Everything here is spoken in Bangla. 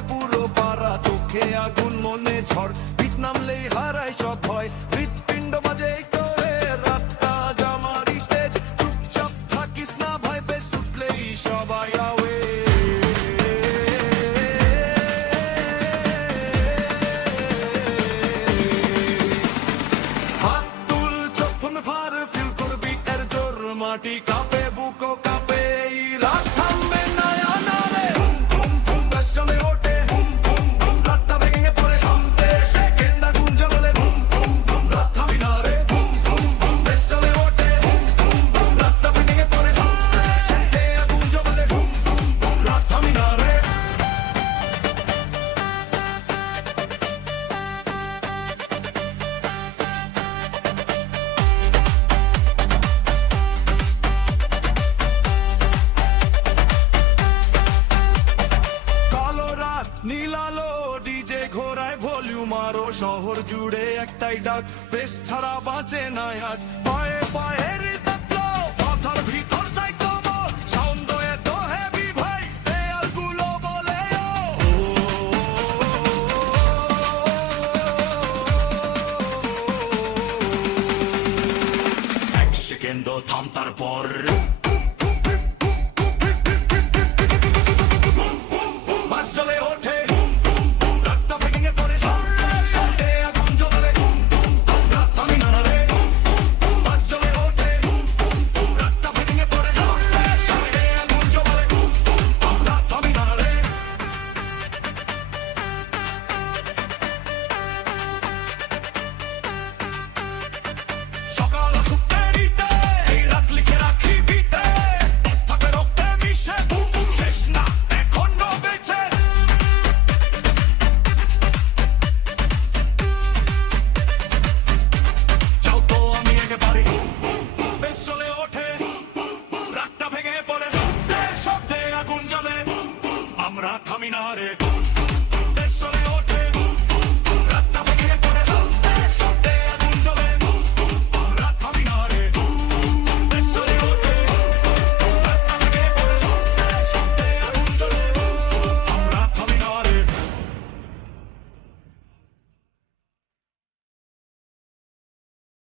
থাকে পুরো পাড়া, চোখে আগুন মনে ঝড়, পিঠ নামলেই হারায় সব ভয়, হৃৎপিণ্ড বাজে করে রাতটা জামার স্টেজ, চুপচাপ থাকিস না ভয় পেয়ে ছুটলেই সবাই আওয়ে। হাত তুল চোখ ভার ফিল করবি এর জোর, মাটি কাঁপে বুকো কাঁপে, এই রাত থামবে না আনারে। বুম বুম বুম ব্যাস জমে ওঠে, বুম বুম বুম রাতটা ভেঙে পড়ে, শান্তে সেকেন্ডা গুঞ্জে বলে বুম বুম বুম রাত থামি না রে। বুম বুম বুম ব্যাস জমে ওঠে, বুম বুম বুম রাতটা ভেঙে পড়ে, শান্তে সেকেন্ডা গুঞ্জে বলে বুম বুম বুম রাত থামি না রে। কালো রাত নীলালো ডিজে ঘোরায় ভলিউম আরো, শহর জুড়ে একটাই ডাক, বেশ ছাড়া বাঁচে না আজ। পায়ে পায়ে rhythm flow, মাথার ভিতর সাইকো মোড, সাউন্ড এত হেভি ভাই দেয়ালগুলো বলে ও। এক সেকেন্ড থাম, তারপর